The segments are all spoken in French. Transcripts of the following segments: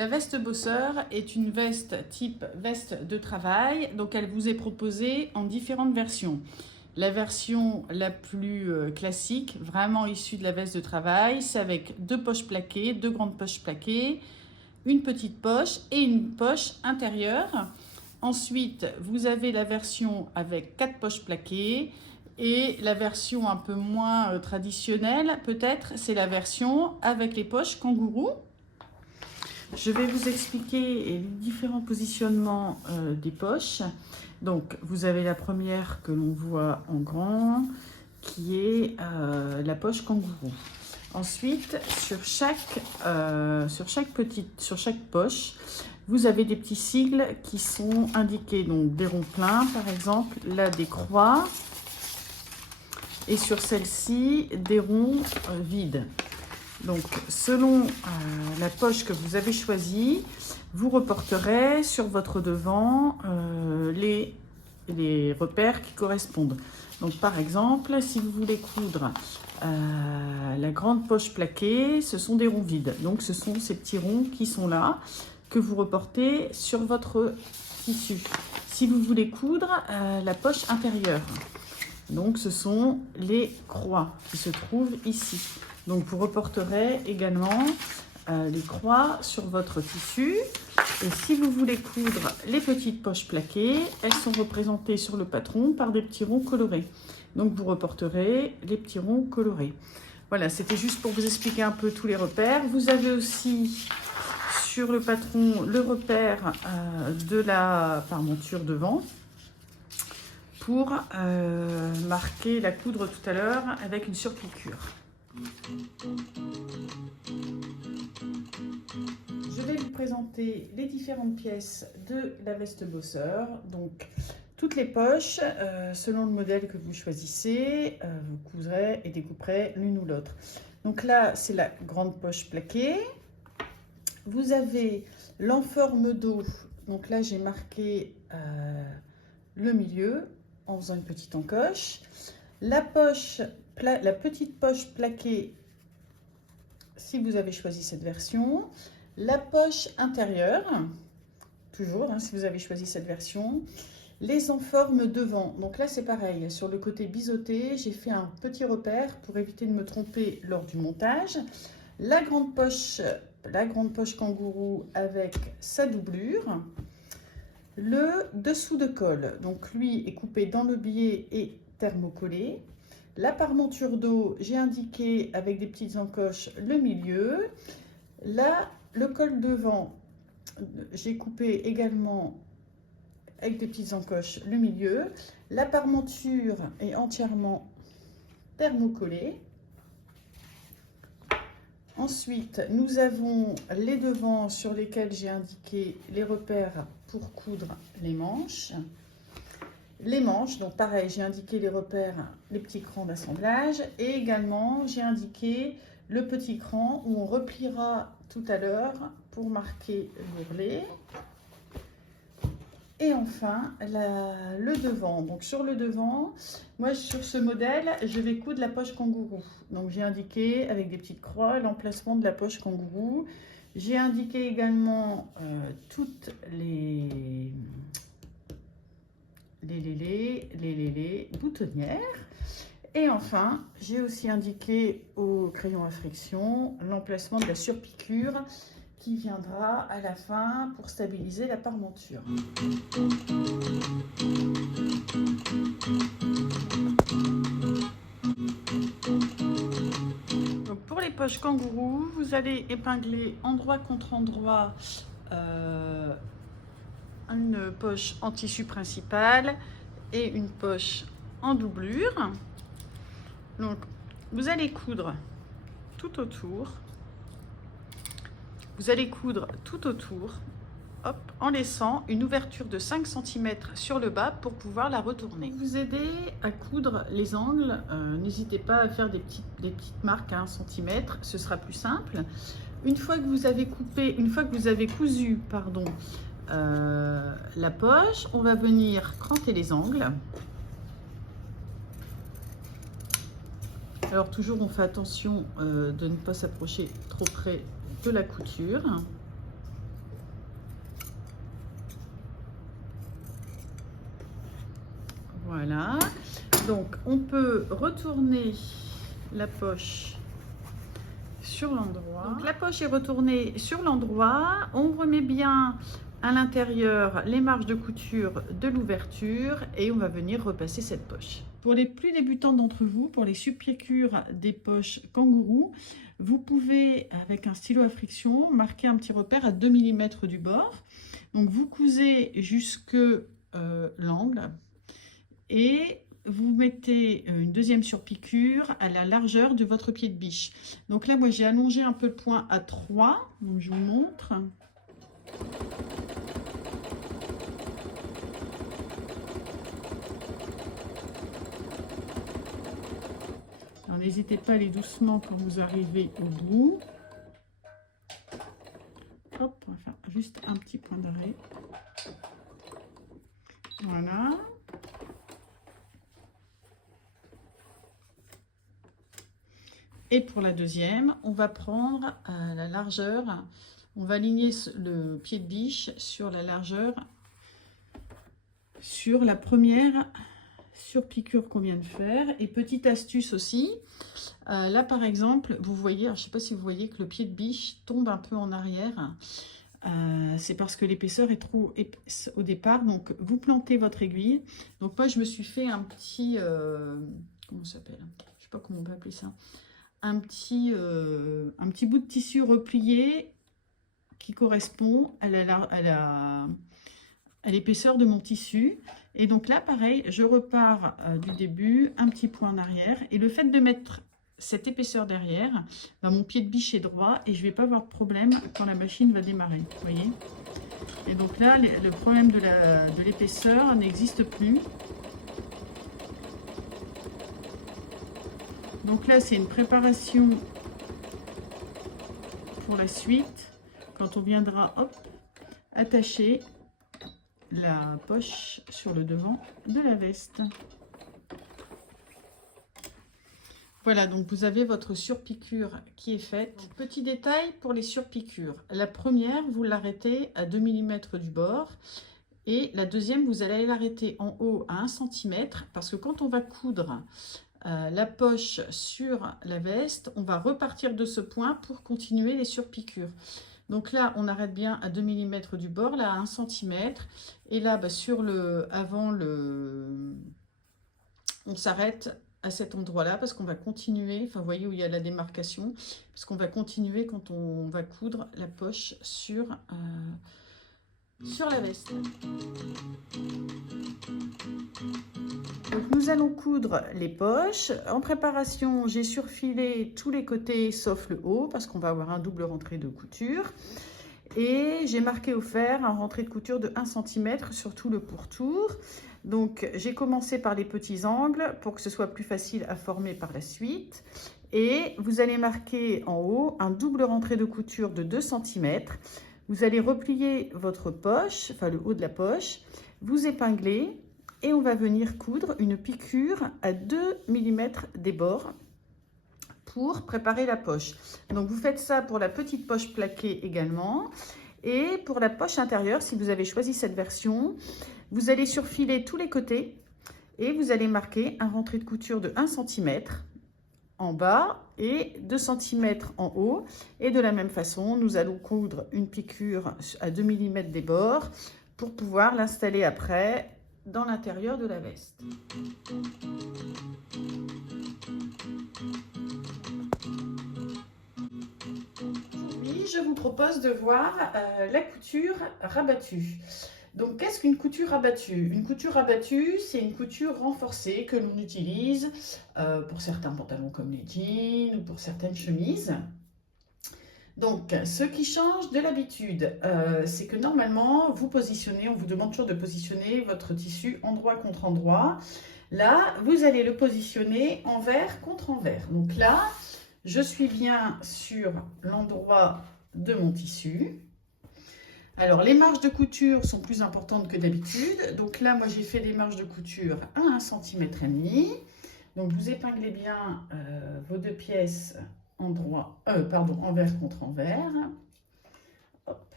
La veste bosseur est une veste type veste de travail, donc elle vous est proposée en différentes versions. La version la plus classique, vraiment issue de la veste de travail, c'est avec deux poches plaquées, deux grandes poches plaquées, une petite poche et une poche intérieure. Ensuite, vous avez la version avec quatre poches plaquées et la version un peu moins traditionnelle, peut-être, c'est la version avec les poches kangourou. Je vais vous expliquer les différents positionnements des poches. Donc, vous avez la première que l'on voit en grand, qui est la poche kangourou. Ensuite, sur chaque poche, vous avez des petits sigles qui sont indiqués, donc des ronds pleins, par exemple, là des croix, et sur celle-ci, des ronds vides. Donc, selon la poche que vous avez choisie, vous reporterez sur votre devant les repères qui correspondent. Donc, par exemple, si vous voulez coudre la grande poche plaquée, ce sont des ronds vides. Donc, ce sont ces petits ronds qui sont là, que vous reportez sur votre tissu. Si vous voulez coudre la poche intérieure, donc ce sont les croix qui se trouvent ici. Donc vous reporterez également les croix sur votre tissu. Et si vous voulez coudre les petites poches plaquées, elles sont représentées sur le patron par des petits ronds colorés. Donc vous reporterez les petits ronds colorés. Voilà, c'était juste pour vous expliquer un peu tous les repères. Vous avez aussi sur le patron le repère de la parmenture devant pour marquer la coudre tout à l'heure avec une surpiqûre. Je vais vous présenter les différentes pièces de la veste bosseur. Donc, toutes les poches, selon le modèle que vous choisissez, vous couserez et découperez l'une ou l'autre. Donc là, c'est la grande poche plaquée. Vous avez l'enforme dos. Donc là, j'ai marqué le milieu en faisant une petite encoche. La petite poche plaquée, si vous avez choisi cette version. La poche intérieure, toujours, si vous avez choisi cette version. Les enformes devant, donc là c'est pareil, sur le côté biseauté, j'ai fait un petit repère pour éviter de me tromper lors du montage. La grande poche kangourou avec sa doublure. Le dessous de colle, donc lui est coupé dans le biais et thermocollé. La parmenture dos, j'ai indiqué avec des petites encoches le milieu. Là, le col devant, j'ai coupé également avec des petites encoches le milieu. La parmenture est entièrement thermocollée. Ensuite, nous avons les devants sur lesquels j'ai indiqué les repères pour coudre les manches. Les manches, donc pareil, j'ai indiqué les repères, les petits crans d'assemblage. Et également, j'ai indiqué le petit cran où on repliera tout à l'heure pour marquer l'ourlet. Et enfin, le devant. Donc sur le devant, moi sur ce modèle, je vais coudre la poche kangourou. Donc j'ai indiqué avec des petites croix l'emplacement de la poche kangourou. J'ai indiqué également toutes les boutonnières. Et enfin, j'ai aussi indiqué au crayon à friction l'emplacement de la surpiqûre qui viendra à la fin pour stabiliser la parmenture. Donc pour les poches kangourou, vous allez épingler endroit contre endroit une poche en tissu principal et une poche en doublure. Donc vous allez coudre tout autour. Vous allez coudre tout autour, hop, en laissant une ouverture de 5 cm sur le bas pour pouvoir la retourner. Pour vous aider à coudre les angles, n'hésitez pas à faire des petites marques à 1 cm, ce sera plus simple. Une fois que vous avez cousu, la poche, on va venir cranter les angles. Alors toujours on fait attention de ne pas s'approcher trop près de la couture. Voilà. Donc, on peut retourner la poche sur l'endroit. Donc, la poche est retournée sur l'endroit. On remet bien à l'intérieur les marges de couture de l'ouverture et on va venir repasser cette poche. Pour les plus débutants d'entre vous, pour les subpiqûres des poches kangourou, vous pouvez, avec un stylo à friction, marquer un petit repère à 2 mm du bord. Donc, vous cousez jusque l'angle et vous mettez une deuxième surpiqûre à la largeur de votre pied de biche. Donc là, moi, j'ai allongé un peu le point à 3. Donc, je vous montre. Alors, n'hésitez pas à aller doucement quand vous arrivez au bout. Hop, on va faire juste un petit point d'arrêt. Voilà. Et pour la deuxième, on va prendre la largeur, on va aligner le pied de biche sur la largeur, sur la première surpiqûre qu'on vient de faire. Et petite astuce aussi, là par exemple, vous voyez, alors, je ne sais pas si vous voyez que le pied de biche tombe un peu en arrière. C'est parce que l'épaisseur est trop épaisse au départ. Donc vous plantez votre aiguille. Donc moi je me suis fait un petit, comment ça s'appelle? Je sais pas comment on peut appeler ça. Un petit bout de tissu replié qui correspond à l'épaisseur de mon tissu. Et donc là, pareil, je repars du début, un petit point en arrière. Et le fait de mettre cette épaisseur derrière, ben, mon pied de biche est droit et je ne vais pas avoir de problème quand la machine va démarrer. Vous voyez? Et donc là, le problème de l'épaisseur n'existe plus. Donc là, c'est une préparation pour la suite, quand on viendra attacher la poche sur le devant de la veste. Voilà, donc vous avez votre surpiqûre qui est faite. Donc, petit détail pour les surpiqûres. La première, vous l'arrêtez à 2 mm du bord. Et la deuxième, vous allez l'arrêter en haut à 1 cm. Parce que quand on va coudre la poche sur la veste, on va repartir de ce point pour continuer les surpiqûres. Donc là, on arrête bien à 2 mm du bord, là à 1 cm. Et là, sur on s'arrête à cet endroit-là parce qu'on va continuer, enfin vous voyez où il y a la démarcation, parce qu'on va continuer quand on va coudre la poche sur la veste. Donc nous allons coudre les poches. En préparation, j'ai surfilé tous les côtés sauf le haut parce qu'on va avoir un double rentrée de couture. Et j'ai marqué au fer un rentrée de couture de 1 cm sur tout le pourtour. Donc j'ai commencé par les petits angles pour que ce soit plus facile à former par la suite. Et vous allez marquer en haut un double rentrée de couture de 2 cm. Vous allez replier votre poche, enfin le haut de la poche, vous épingler et on va venir coudre une piqûre à 2 mm des bords pour préparer la poche. Donc vous faites ça pour la petite poche plaquée également. Et pour la poche intérieure, si vous avez choisi cette version, vous allez surfiler tous les côtés et vous allez marquer un rentrée de couture de 1 cm en bas et 2 cm en haut. Et de la même façon, nous allons coudre une piqûre à 2 mm des bords pour pouvoir l'installer après dans l'intérieur de la veste. Aujourd'hui, je vous propose de voir la couture rabattue. Donc, qu'est-ce qu'une couture rabattue? Une couture rabattue, c'est une couture renforcée que l'on utilise pour certains pantalons comme les jeans ou pour certaines chemises. Donc, ce qui change de l'habitude, c'est que normalement, vous positionnez, on vous demande toujours de positionner votre tissu endroit contre endroit. Là, vous allez le positionner envers contre envers. Donc là, je suis bien sur l'endroit de mon tissu. Alors, les marges de couture sont plus importantes que d'habitude. Donc là, moi, j'ai fait des marges de couture à 1,5 cm. Donc, vous épinglez bien vos deux pièces envers contre envers. Hop.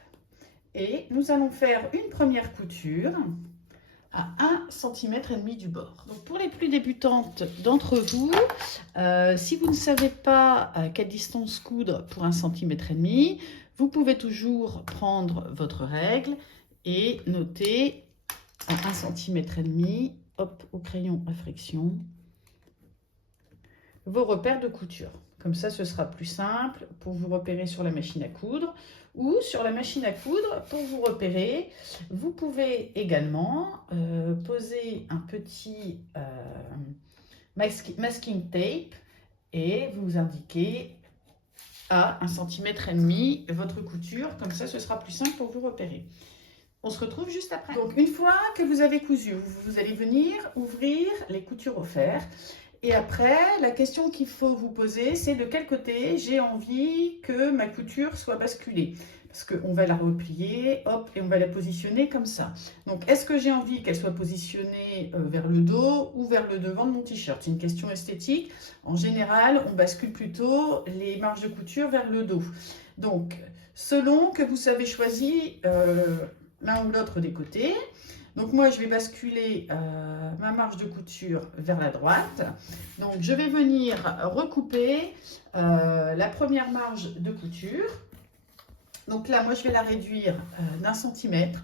Et nous allons faire une première couture à 1,5 cm du bord. Donc pour les plus débutantes d'entre vous, si vous ne savez pas à quelle distance coudre pour 1,5 cm, vous pouvez toujours prendre votre règle et noter à 1,5 cm, hop, au crayon à friction, vos repères de couture. Comme ça, ce sera plus simple pour vous repérer sur la machine à coudre ou sur la machine à coudre pour vous repérer. Vous pouvez également poser un petit masking tape et vous indiquer à 1,5 cm votre couture. Comme ça, ce sera plus simple pour vous repérer. On se retrouve juste après. Donc, une fois que vous avez cousu, vous allez venir ouvrir les coutures au fer. Et après, la question qu'il faut vous poser, c'est de quel côté j'ai envie que ma couture soit basculée. Parce qu'on va la replier, hop, et on va la positionner comme ça. Donc, est-ce que j'ai envie qu'elle soit positionnée vers le dos ou vers le devant de mon t-shirt? C'est une question esthétique. En général, on bascule plutôt les marges de couture vers le dos. Donc, selon que vous savez choisir l'un ou l'autre des côtés. Donc moi, je vais basculer ma marge de couture vers la droite. Donc je vais venir recouper la première marge de couture. Donc là, moi, je vais la réduire d'1 centimètre.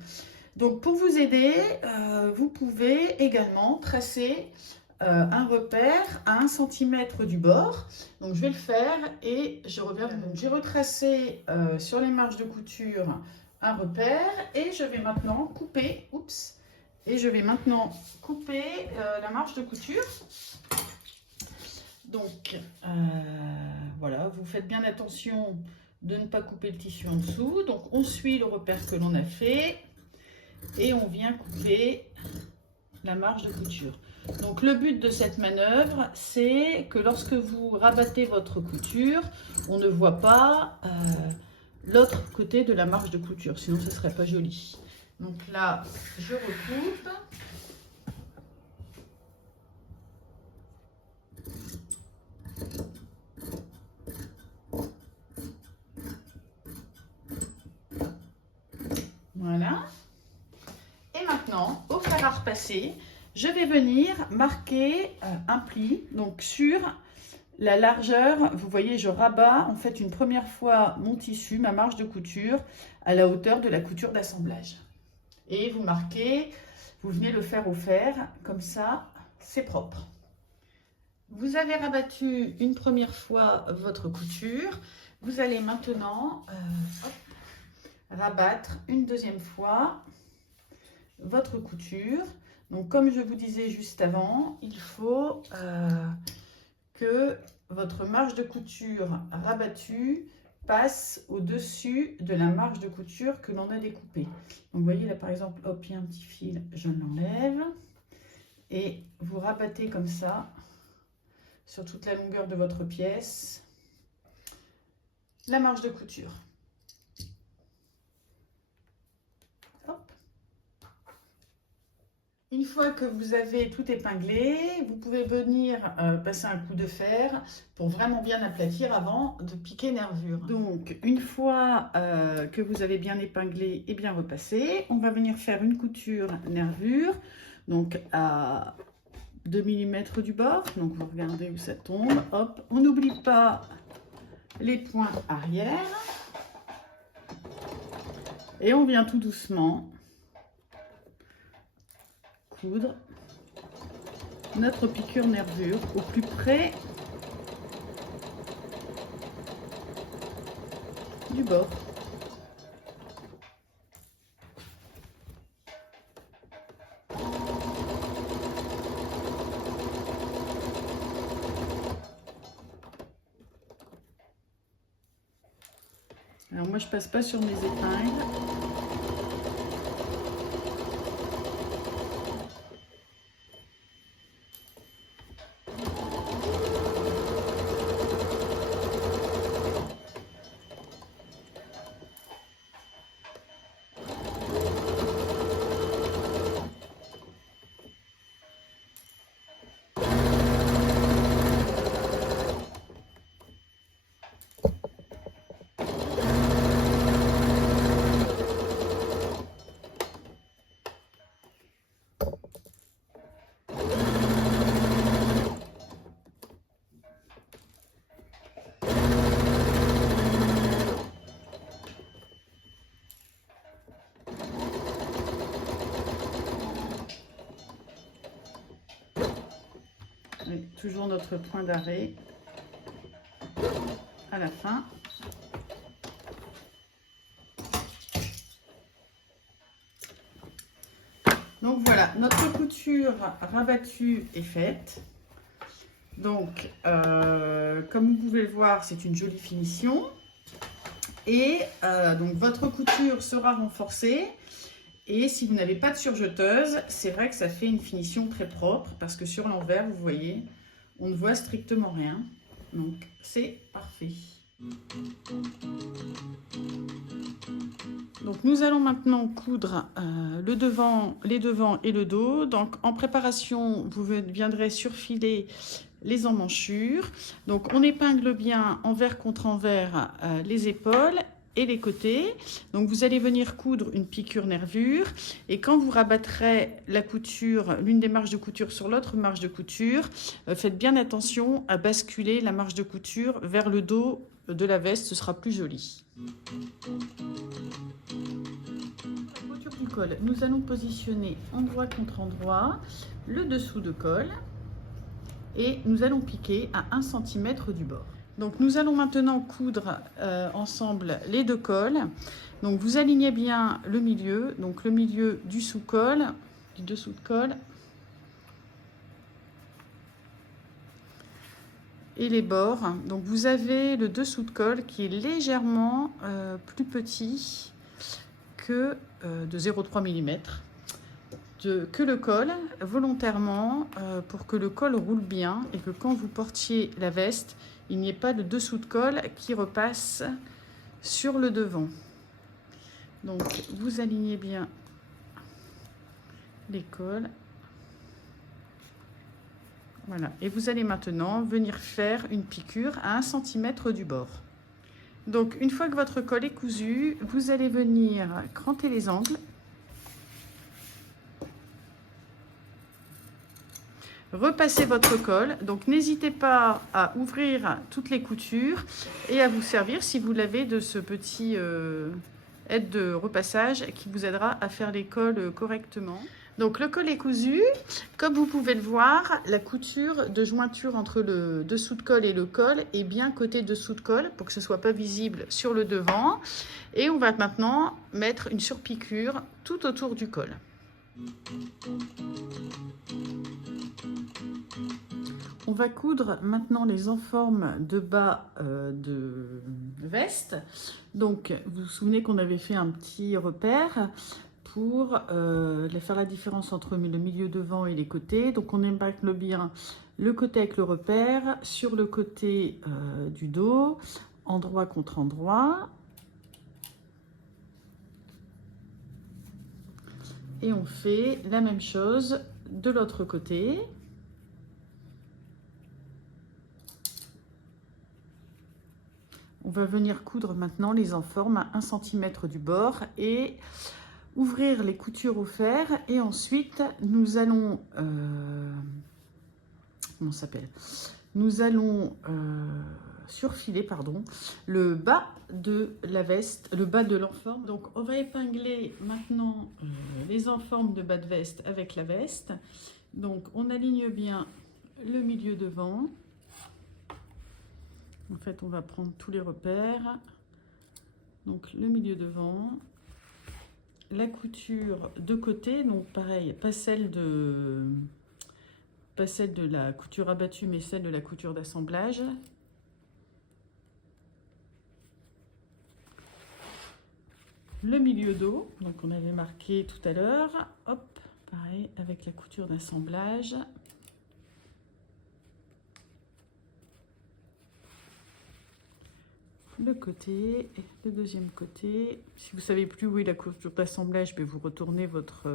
Donc pour vous aider, vous pouvez également tracer un repère à 1 cm du bord. Donc je vais le faire et je reviens. Donc j'ai retracé sur les marges de couture un repère et je vais maintenant couper, la marge de couture. Donc voilà, vous faites bien attention de ne pas couper le tissu en dessous. Donc on suit le repère que l'on a fait et on vient couper la marge de couture. Donc le but de cette manœuvre, c'est que lorsque vous rabattez votre couture, on ne voit pas l'autre côté de la marge de couture, sinon ce ne serait pas joli. Donc là, je recoupe. Voilà. Et maintenant, au fer à repasser, je vais venir marquer un pli, donc sur la largeur. Vous voyez, je rabats en fait une première fois mon tissu, ma marge de couture, à la hauteur de la couture d'assemblage. Et vous marquez, vous venez le faire au fer, comme ça, c'est propre. Vous avez rabattu une première fois votre couture. Vous allez maintenant rabattre une deuxième fois votre couture. Donc, comme je vous disais juste avant, il faut que votre marge de couture rabattue passe au-dessus de la marge de couture que l'on a découpée. Donc, vous voyez là, par exemple, hop, il y a un petit fil, je l'enlève. Et vous rabattez comme ça, sur toute la longueur de votre pièce, la marge de couture. Une fois que vous avez tout épinglé, vous pouvez venir passer un coup de fer pour vraiment bien aplatir avant de piquer nervure. Donc, une fois que vous avez bien épinglé et bien repassé, on va venir faire une couture nervure, donc à 2 mm du bord. Donc, vous regardez où ça tombe. Hop, on n'oublie pas les points arrière. Et on vient tout doucement coudre notre piqûre nervure au plus près du bord. Alors moi je passe pas sur mes épingles. toujours notre point d'arrêt à la fin. Donc voilà, notre couture rabattue est faite. Donc, comme vous pouvez le voir, c'est une jolie finition. Et donc, votre couture sera renforcée. Et si vous n'avez pas de surjeteuse, c'est vrai que ça fait une finition très propre. Parce que sur l'envers, vous voyez, on ne voit strictement rien. Donc, c'est parfait. Donc nous allons maintenant coudre les devants et le dos. Donc en préparation, vous viendrez surfiler les emmanchures. Donc on épingle bien envers contre envers les épaules et les côtés. Donc vous allez venir coudre une piqûre nervure et quand vous rabattrez la couture, l'une des marges de couture sur l'autre marge de couture, faites bien attention à basculer la marge de couture vers le dos de la veste, ce sera plus joli. La couture du col, nous allons positionner endroit contre endroit le dessous de col et nous allons piquer à 1 cm du bord. Donc nous allons maintenant coudre ensemble les deux cols. Donc vous alignez bien le milieu, donc le milieu du sous-col, du dessous de col. Et les bords. Donc vous avez le dessous de col qui est légèrement plus petit que de 0,3 mm. Que le col volontairement pour que le col roule bien et que quand vous portiez la veste, il n'y ait pas de dessous de col qui repasse sur le devant. Donc vous alignez bien les cols. Voilà, et vous allez maintenant venir faire une piqûre à 1 cm du bord. Donc une fois que votre col est cousu, vous allez venir cranter les angles. Repasser votre col, donc n'hésitez pas à ouvrir toutes les coutures et à vous servir si vous l'avez de ce petit aide de repassage qui vous aidera à faire les cols correctement. Donc le col est cousu, comme vous pouvez le voir, la couture de jointure entre le dessous de col et le col est bien côté dessous de col pour que ce ne soit pas visible sur le devant. Et on va maintenant mettre une surpiqûre tout autour du col. On va coudre maintenant les enformes de bas de veste. Donc vous vous souvenez qu'on avait fait un petit repère pour faire la différence entre le milieu devant et les côtés. Donc on épingle bien le côté avec le repère sur le côté du dos, endroit contre endroit. Et on fait la même chose de l'autre côté. On va venir coudre maintenant les enformes à 1 cm du bord et ouvrir les coutures au fer. Et ensuite, nous allons... comment ça s'appelle ? Nous allons surfiler, pardon, le bas de la veste, le bas de l'enforme. Donc, on va épingler maintenant les enformes de bas de veste avec la veste. Donc, on aligne bien le milieu devant. En fait, on va prendre tous les repères. Donc, le milieu devant. La couture de côté, donc pareil, pas celle de la couture abattue, mais celle de la couture d'assemblage. Le milieu dos, donc on avait marqué tout à l'heure. Hop, pareil, avec la couture d'assemblage. Le côté et le deuxième côté. Si vous savez plus où est la couture d'assemblage, vous retournez votre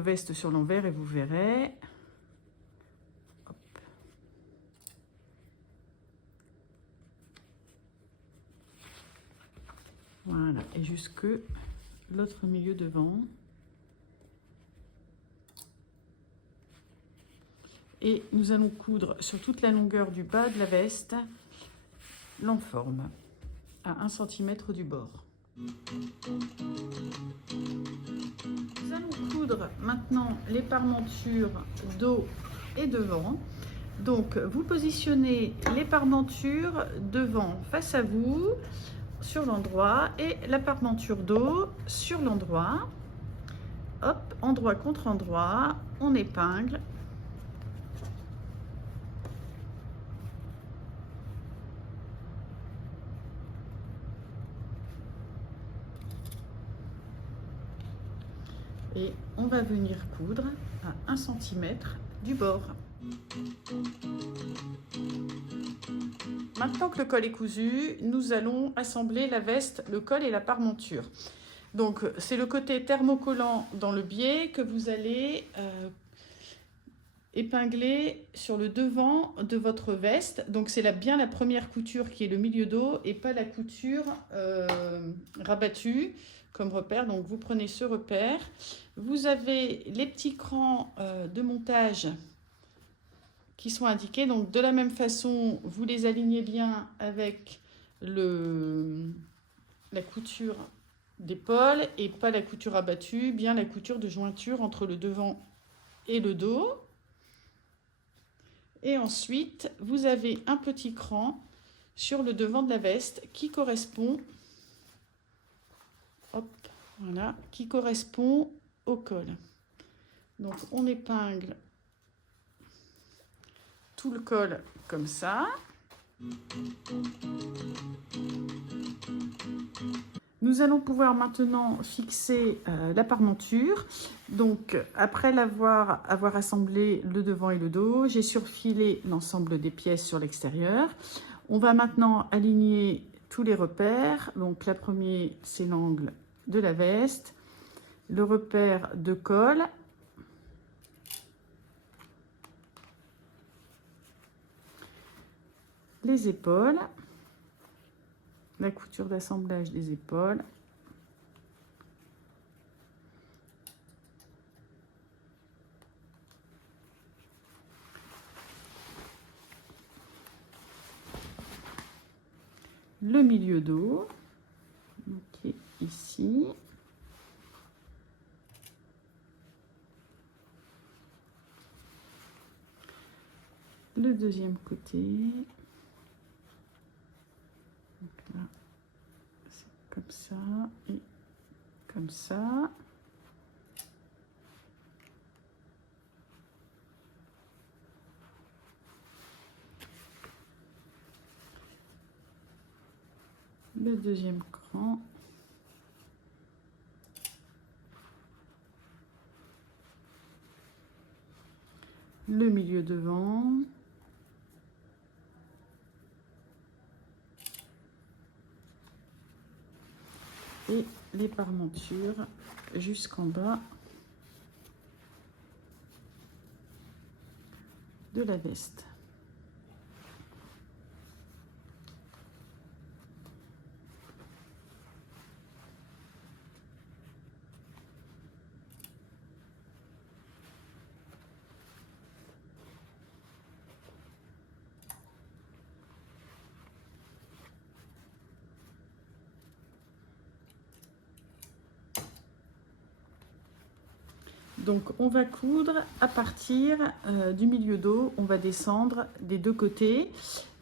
veste sur l'envers et vous verrez. Hop. Voilà, et jusque l'autre milieu devant. Et nous allons coudre sur toute la longueur du bas de la veste l'enforme à 1 cm du bord. Nous allons coudre maintenant les parmentures dos et devant. Donc vous positionnez les parmentures devant face à vous sur l'endroit et la parmenture dos sur l'endroit. Hop, endroit contre endroit, on épingle. Et on va venir coudre à 1 cm du bord. Maintenant que le col est cousu, nous allons assembler la veste, le col et la parmenture. Donc c'est le côté thermocollant dans le biais que vous allez épingler sur le devant de votre veste. Donc c'est bien la première couture qui est le milieu dos et pas la couture rabattue comme repère. Donc vous prenez ce repère. Vous avez les petits crans de montage qui sont indiqués. Donc de la même façon, vous les alignez bien avec la couture d'épaule et pas la couture abattue, bien la couture de jointure entre le devant et le dos. Et ensuite, vous avez un petit cran sur le devant de la veste qui correspond, hop, voilà, qui correspond au col. Donc on épingle tout le col comme ça. Nous allons pouvoir maintenant fixer la parmenture. Donc après avoir assemblé le devant et le dos, j'ai surfilé l'ensemble des pièces sur l'extérieur. On va maintenant aligner tous les repères. Donc la première, c'est l'angle de la veste, le repère de col, les épaules, la couture d'assemblage des épaules, le milieu dos, qui est ici, le deuxième côté, donc là c'est comme ça et comme ça. Le deuxième cran, le milieu devant, et les parmentures jusqu'en bas de la veste. Donc on va coudre à partir du milieu dos, on va descendre des deux côtés.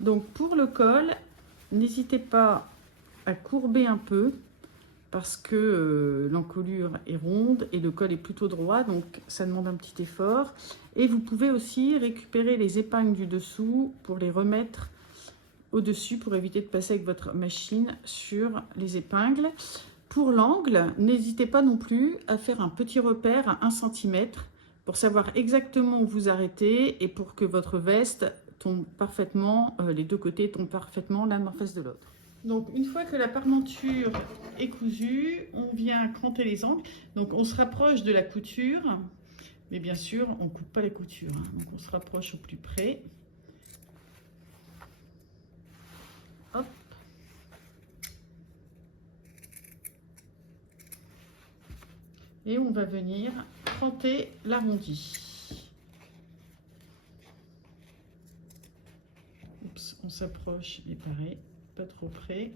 Donc pour le col, n'hésitez pas à courber un peu parce que l'encolure est ronde et le col est plutôt droit, donc ça demande un petit effort. Et vous pouvez aussi récupérer les épingles du dessous pour les remettre au-dessus pour éviter de passer avec votre machine sur les épingles. Pour l'angle, n'hésitez pas non plus à faire un petit repère à 1 cm pour savoir exactement où vous arrêtez et pour que votre veste tombe parfaitement, les deux côtés tombent parfaitement l'un en face de l'autre. Donc une fois que la parmenture est cousue, on vient cranter les angles. Donc on se rapproche de la couture, mais bien sûr on ne coupe pas la couture, hein. Donc on se rapproche au plus près. Hop. Et on va venir cranter l'arrondi. Oups, on s'approche, mais pareil, pas trop près.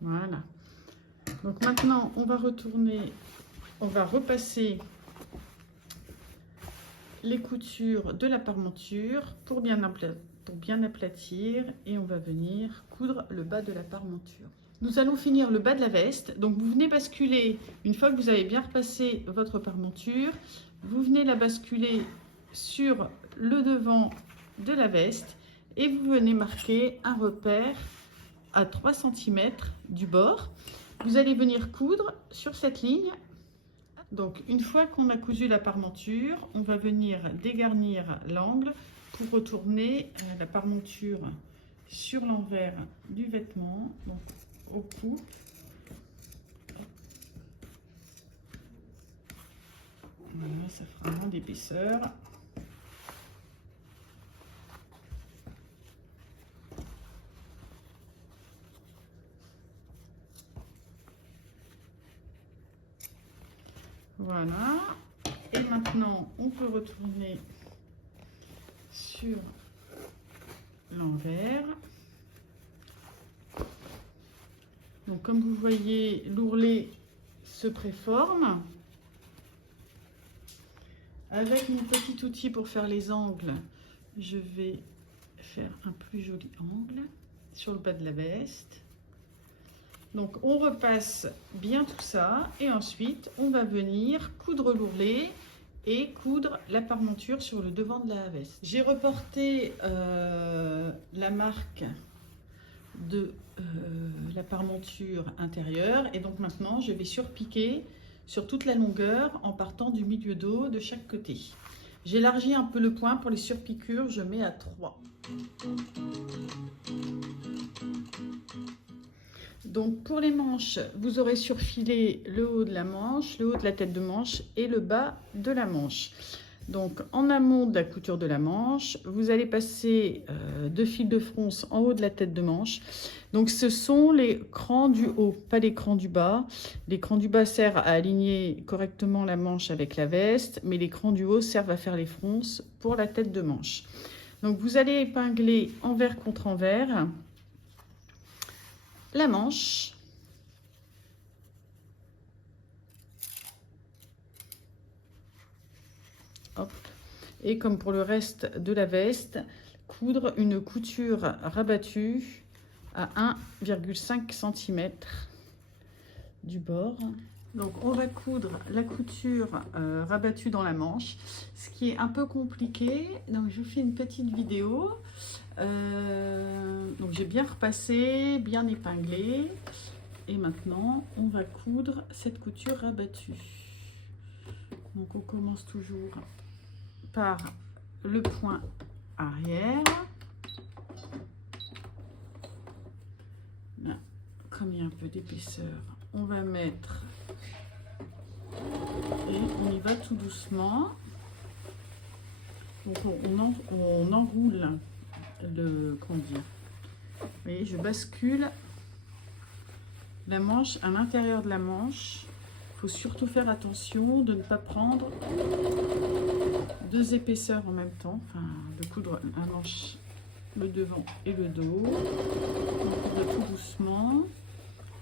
Voilà. Donc maintenant, on va retourner, on va repasser les coutures de la parmenture pour bien aplatir et on va venir coudre le bas de la parmenture. Nous allons finir le bas de la veste. Donc vous venez basculer, une fois que vous avez bien repassé votre parmenture, vous venez la basculer sur le devant de la veste et vous venez marquer un repère à 3 cm du bord. Vous allez venir coudre sur cette ligne. Donc une fois qu'on a cousu la parmenture, on va venir dégarnir l'angle pour retourner la parmenture sur l'envers du vêtement, donc au cou. Voilà, ça fera moins d'épaisseur. Voilà. Et maintenant, on peut retourner sur l'envers. Donc, comme vous voyez, l'ourlet se préforme. Avec mon petit outil pour faire les angles, je vais faire un plus joli angle sur le bas de la veste. Donc on repasse bien tout ça et ensuite on va venir coudre l'ourlet et coudre la parmenture sur le devant de la veste. J'ai reporté la marque de la parmenture intérieure et donc maintenant je vais surpiquer sur toute la longueur en partant du milieu dos de chaque côté. J'élargis un peu le point pour les surpiqûres, je mets à 3. Donc pour les manches, vous aurez surfilé le haut de la manche, le haut de la tête de manche et le bas de la manche. Donc en amont de la couture de la manche, vous allez passer 2 fils de fronce en haut de la tête de manche. Donc ce sont les crans du haut, pas les crans du bas. Les crans du bas servent à aligner correctement la manche avec la veste, mais les crans du haut servent à faire les fronces pour la tête de manche. Donc vous allez épingler envers contre envers la manche. Hop. Et comme pour le reste de la veste, coudre une couture rabattue à 1,5 cm du bord. Donc on va coudre la couture rabattue dans la manche, ce qui est un peu compliqué. Donc je vous fais une petite vidéo. Donc j'ai bien repassé, bien épinglé. Et maintenant on va coudre cette couture rabattue. Donc on commence toujours par le point arrière. Là, comme il y a un peu d'épaisseur, on va mettre et on y va tout doucement. Donc on enroule le conduit. Vous voyez, je bascule la manche à l'intérieur de la manche. Il faut surtout faire attention de ne pas prendre 2 épaisseurs en même temps, enfin de coudre la manche, le devant et le dos. On coudre tout doucement.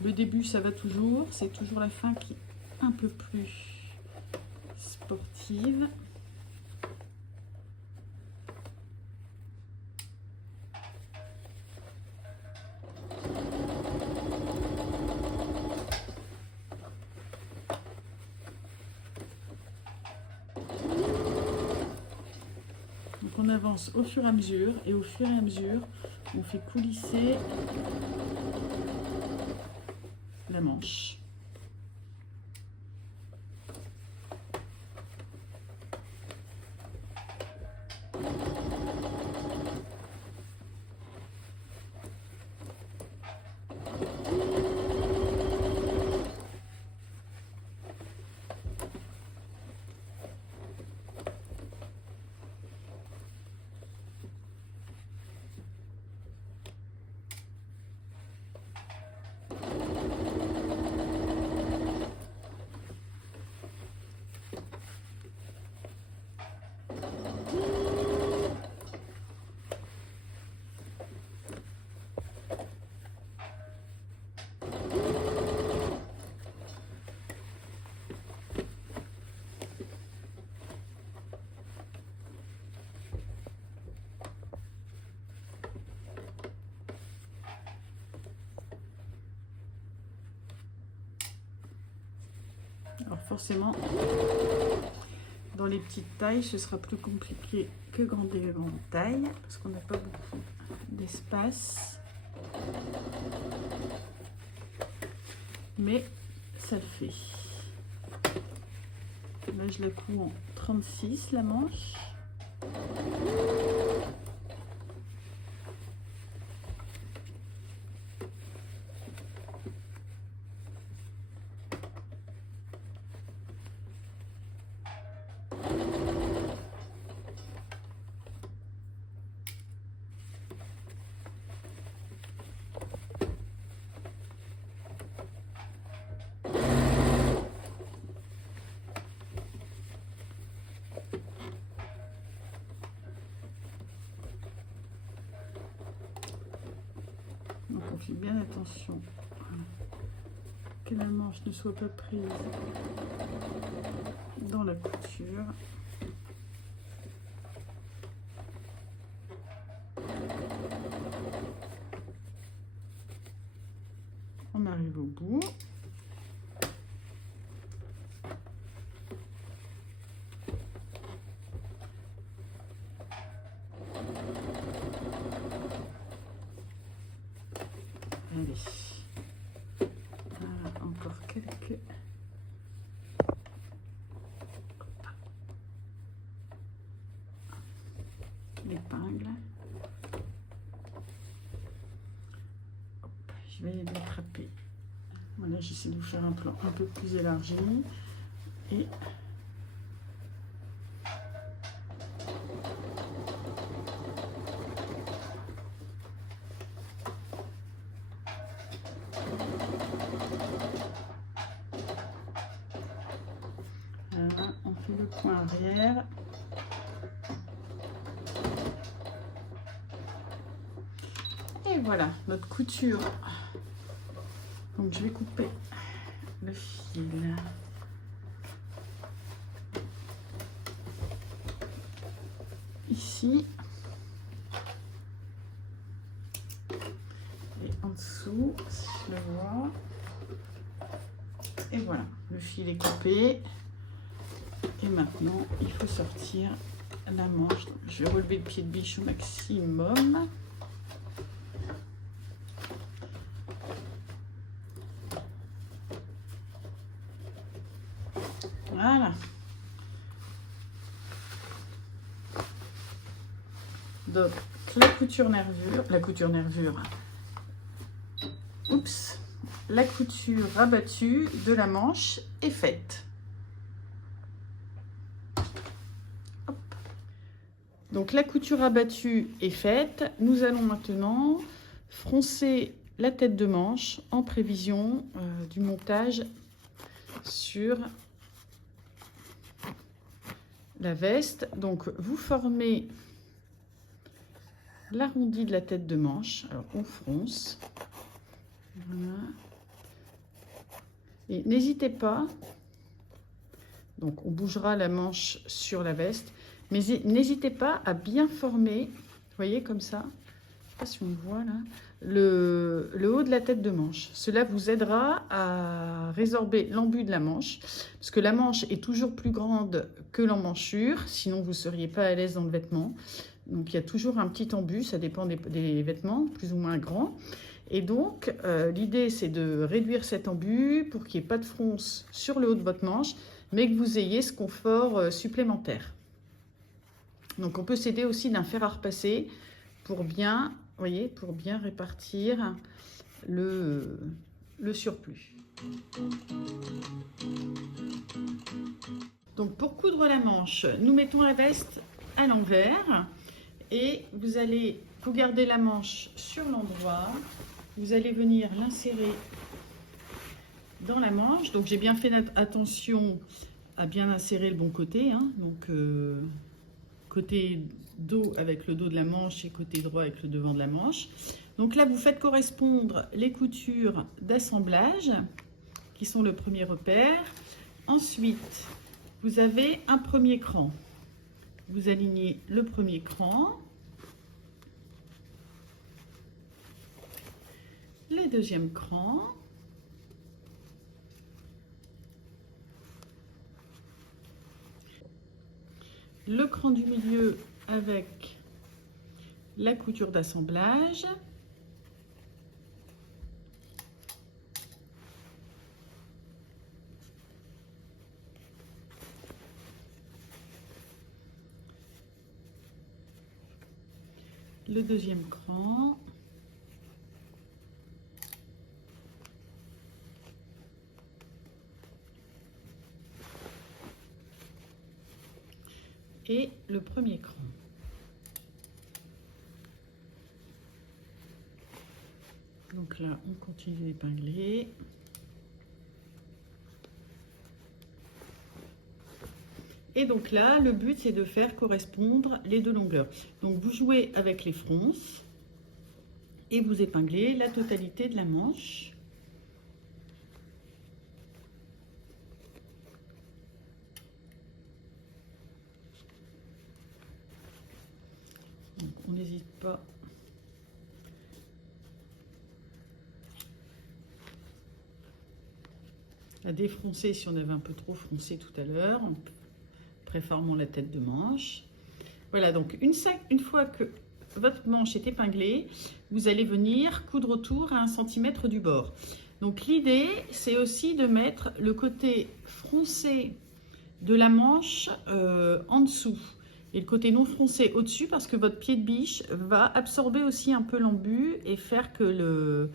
Le début ça va toujours, c'est toujours la fin qui est un peu plus sportive. Donc on avance au fur et à mesure et au fur et à mesure on fait coulisser la manche. Alors forcément, dans les petites tailles, ce sera plus compliqué que dans des grandes tailles, parce qu'on n'a pas beaucoup d'espace. Mais ça le fait. Là, je la couds en 36, la manche. Donc on fait bien attention que la manche ne soit pas prise dans la couture. On arrive au bout. Allez, voilà, encore quelques épingles. Je vais l'attraper. Voilà, j'essaie de vous faire un plan un peu plus élargi et voilà, on fait le point arrière. Et voilà notre couture. Donc je vais couper le fil. Ici. Et en dessous, si je le vois. Et voilà, le fil est coupé. Et maintenant, il faut sortir la manche. Donc, je vais relever le pied de biche au maximum. Voilà. Donc, la couture nervure, oups, la couture rabattue de la manche est faite. Hop. Donc, la couture rabattue est faite. Nous allons maintenant froncer la tête de manche en prévision du montage sur la veste. Donc, vous formez l'arrondi de la tête de manche. Alors, on fronce. Voilà. Et n'hésitez pas, donc on bougera la manche sur la veste, mais n'hésitez pas à bien former, vous voyez comme ça, je sais pas si on voit là, le haut de la tête de manche. Cela vous aidera à résorber l'embut de la manche, parce que la manche est toujours plus grande que l'emmanchure, sinon vous ne seriez pas à l'aise dans le vêtement. Donc il y a toujours un petit embut, ça dépend des vêtements, plus ou moins grands. Et donc l'idée c'est de réduire cet embut pour qu'il n'y ait pas de fronce sur le haut de votre manche, mais que vous ayez ce confort supplémentaire. Donc on peut s'aider aussi d'un fer à repasser pour bien, voyez, pour bien répartir le surplus. Donc pour coudre la manche, nous mettons la veste à l'envers et vous gardez la manche sur l'endroit, vous allez venir l'insérer dans la manche. Donc j'ai bien fait attention à bien insérer le bon côté, hein. Donc côté dos avec le dos de la manche et côté droit avec le devant de la manche. Donc là vous faites correspondre les coutures d'assemblage qui sont le premier repère. Ensuite vous avez un premier cran, vous alignez le premier cran, les deuxièmes crans, le cran du milieu avec la couture d'assemblage. Le deuxième cran. Et le premier cran. Donc là, on continue d'épingler. Et donc là, le but, c'est de faire correspondre les deux longueurs. Donc vous jouez avec les fronces et vous épinglez la totalité de la manche. Donc, on n'hésite pas à défroncer si on avait un peu trop froncé tout à l'heure, en préformant la tête de manche. Voilà, donc une fois que votre manche est épinglée, vous allez venir coudre autour à 1 cm du bord. Donc l'idée, c'est aussi de mettre le côté froncé de la manche en dessous et le côté non froncé au-dessus, parce que votre pied de biche va absorber aussi un peu l'embu et faire que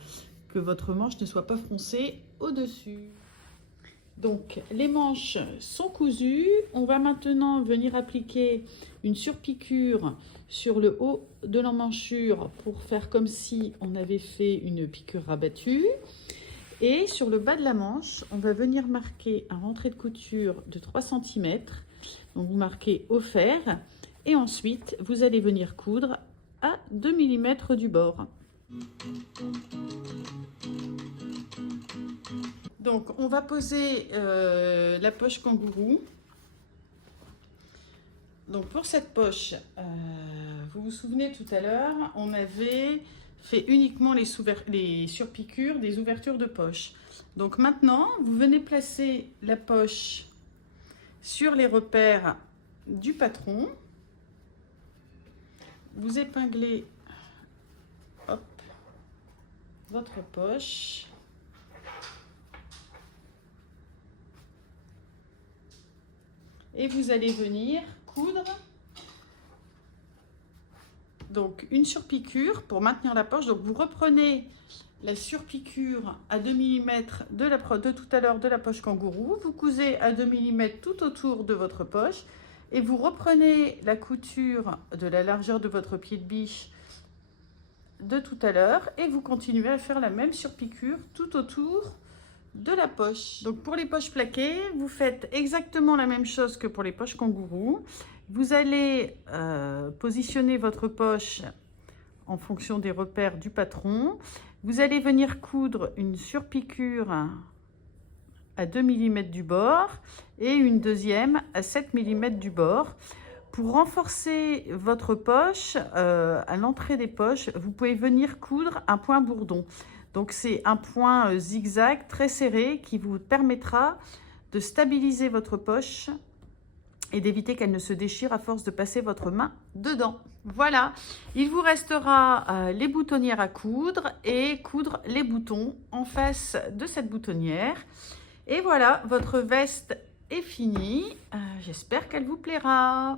votre manche ne soit pas froncée au-dessus. Donc les manches sont cousues. On va maintenant venir appliquer une surpiqûre sur le haut de l'emmanchure pour faire comme si on avait fait une piqûre rabattue. Et sur le bas de la manche, on va venir marquer un rentré de couture de 3 cm. Donc vous marquez au fer et ensuite vous allez venir coudre à 2 mm du bord. Donc on va poser la poche kangourou. Donc pour cette poche, vous vous souvenez tout à l'heure, on avait fait uniquement les surpiqûres des ouvertures de poche. Donc maintenant, vous venez placer la poche sur les repères du patron. Vous épinglez hop, votre poche. Et vous allez venir coudre donc une surpiqûre pour maintenir la poche. Donc vous reprenez la surpiqûre à 2 mm de tout à l'heure de la poche kangourou, vous cousez à 2 mm tout autour de votre poche et vous reprenez la couture de la largeur de votre pied de biche de tout à l'heure et vous continuez à faire la même surpiqûre tout autour de la poche. Donc pour les poches plaquées, vous faites exactement la même chose que pour les poches kangourou. Vous allez positionner votre poche en fonction des repères du patron. Vous allez venir coudre une surpiqûre à 2 mm du bord et une deuxième à 7 mm du bord. Pour renforcer votre poche, à l'entrée des poches, vous pouvez venir coudre un point bourdon. Donc c'est un point zigzag très serré qui vous permettra de stabiliser votre poche et d'éviter qu'elle ne se déchire à force de passer votre main dedans. Voilà, il vous restera les boutonnières à coudre et coudre les boutons en face de cette boutonnière. Et voilà, votre veste est finie. J'espère qu'elle vous plaira.